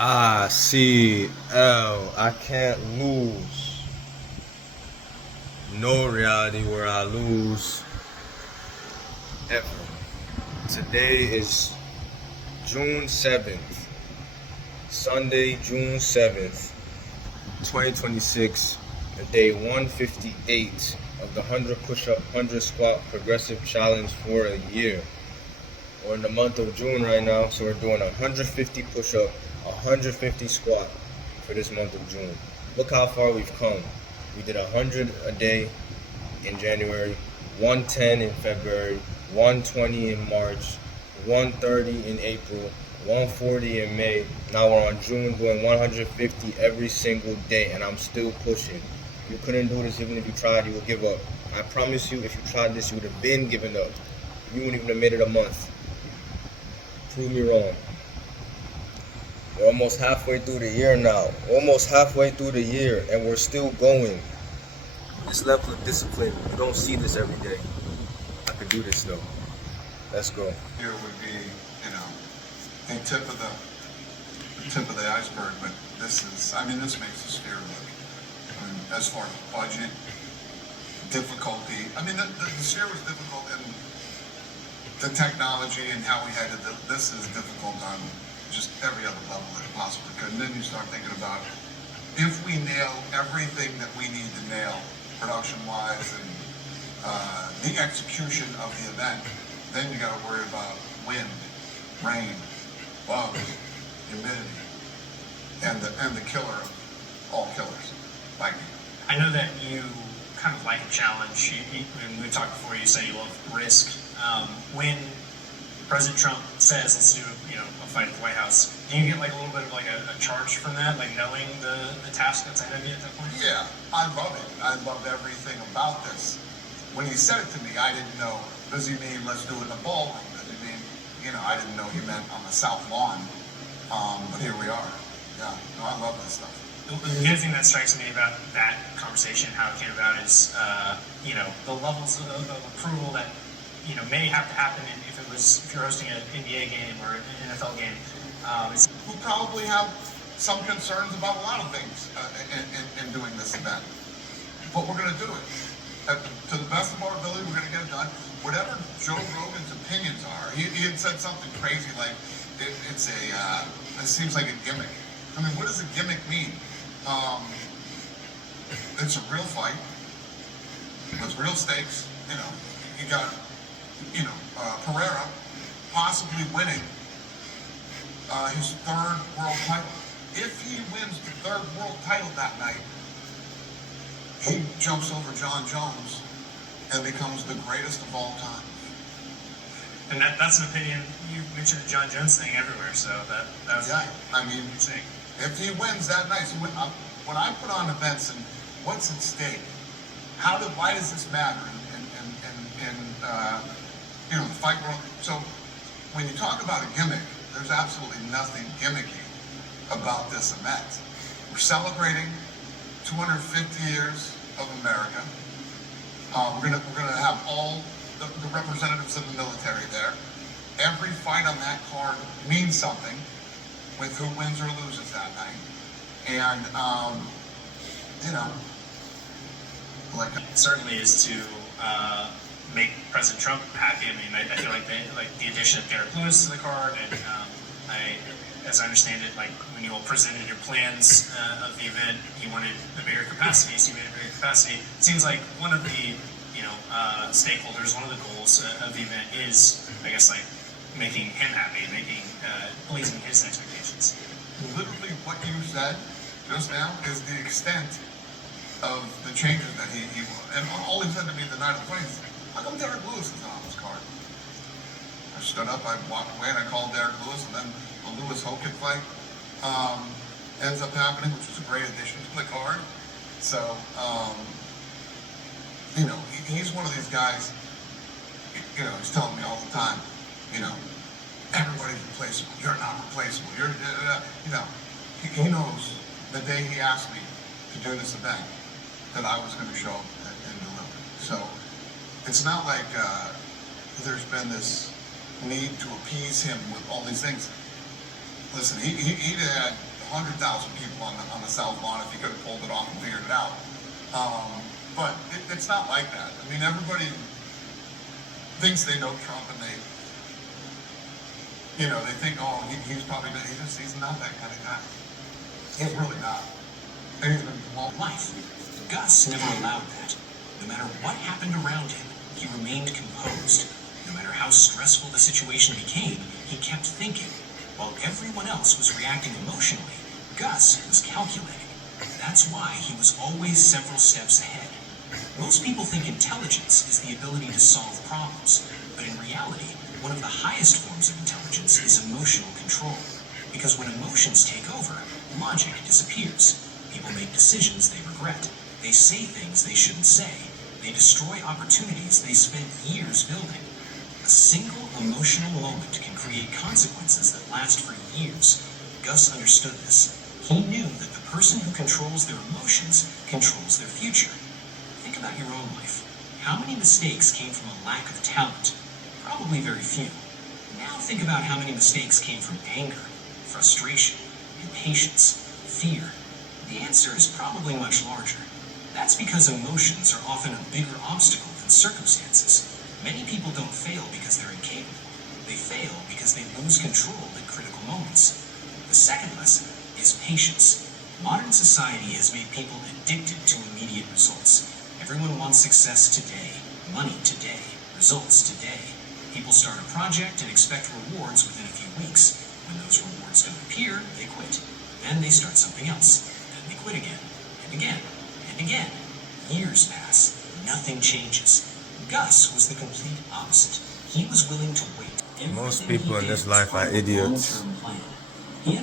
icLAAo, I can't lose. No reality where I lose ever. Today is June 7th, Sunday, June 7th, 2026, day 158 of the 100 push-up, 100 squat progressive challenge for a year. We're in the month of June right now, so we're doing 150 push-up, 150 squat for this month of June. Look how far we've come. We did 100 a day in January, 110 in February, 120 in March, 130 in April, 140 in May. Now we're on June doing 150 every single day, and I'm still pushing. You couldn't do this even if you tried, you would give up. I promise you, if you tried this, you would have been given up. You wouldn't even have made it a month. Prove me wrong. We're almost halfway through the year now. Almost halfway through the year, and we're still going. This level of discipline, you don't see this every day. I could do this though. Let's go. Here would be, the tip of the iceberg, but this makes the sphere look. As far as budget, difficulty. The sphere was difficult in the technology and how we had to do. This is difficult on just every other level that it possibly could. And then you start thinking about if we nail everything that we need to nail production-wise and the execution of the event, then you got to worry about wind, rain, bugs, humidity, and the killer of all killers, lightning. I know that you kind of like a challenge. When we talked before, you say you love risk. When President Trump says, let's do a fight at the White House, do you get like a little bit of like a charge from that, like knowing the task that's ahead of you at that point? Yeah, I love it. I love everything about this. When he said it to me, I didn't know, does he mean let's do it in the ballroom? Does he mean, I didn't know he meant on the South Lawn. But here we are. Yeah, no, I love this stuff. The other thing that strikes me about that conversation, how it came about, is the levels of approval that may have to happen if you're hosting an NBA game or an NFL game. We'll probably have some concerns about a lot of things in doing this event, but we're going to do it to the best of our ability. We're going to get it done. Whatever Joe Rogan's opinions are, he had said something crazy like it seems like a gimmick. What does a gimmick mean? It's a real fight with real stakes. You got Pereira possibly winning his third world title. If he wins the third world title that night, he jumps over John Jones and becomes the greatest of all time. And that's an opinion. You mentioned the John Jones thing everywhere, so that was interesting. If he wins that night, so when I put on events and what's at stake, why does this matter? And the fight world. So when you talk about a gimmick, there's absolutely nothing gimmicky about this event. We're celebrating 250 years of America. We're gonna have all the representatives of the military there. Every fight on that card means something with who wins or loses that night. And it certainly is to make President Trump happy. I feel like the addition of Derek Lewis to the card, and as I understand it, like when you all presented your plans of the event, you wanted a bigger capacity, so you made a bigger capacity. It seems like one of the stakeholders, one of the goals of the event is, I guess, like making him happy, pleasing his expectations. Literally, what you said just now is the extent of the changes that he and all he said to me the night of the fight is, how come Derek Lewis is not on this card? I stood up, I walked away, and I called Derek Lewis, and then the Lewis Hogan fight ends up happening, which was a great addition to the card. So, he's one of these guys, he's telling me all the time, everybody's replaceable, you're not replaceable, he knows the day he asked me to do this event that I was going to show up and deliver. So, it's not like there's been this need to appease him with all these things. Listen, he'd had 100,000 people on the South Lawn if he could have pulled it off and figured it out. But it's not like that. I mean, everybody thinks they know Trump, and they think, oh, he's probably been, he's not that kind of guy. He's really not. And he's been long life. Gus never allowed that. No matter what happened around him, he remained composed. No matter how stressful the situation became, he kept thinking. While everyone else was reacting emotionally, Gus was calculating. That's why he was always several steps ahead. Most people think intelligence is the ability to solve problems, but in reality, one of the highest forms of intelligence is emotional control. Because when emotions take over, logic disappears. People make decisions they regret. They say things they shouldn't say. They destroy opportunities they spent years building. A single emotional moment can create consequences that last for years. Gus understood this. He knew that the person who controls their emotions controls their future. Think about your own life. How many mistakes came from a lack of talent? Probably very few. Now think about how many mistakes came from anger, frustration, impatience, fear. The answer is probably much larger. That's because emotions are often a bigger obstacle than circumstances. Many people don't fail because they're incapable. They fail because they lose control at critical moments. The second lesson is patience. Modern society has made people addicted to immediate results. Everyone wants success today, money today, results today. People start a project and expect rewards within a few weeks. When those rewards don't appear, they quit. Then they start something else. Then they quit again, and again, and again. Years pass. Nothing changes. Gus was the complete opposite. He was willing to wait. Most people in this life are idiots. He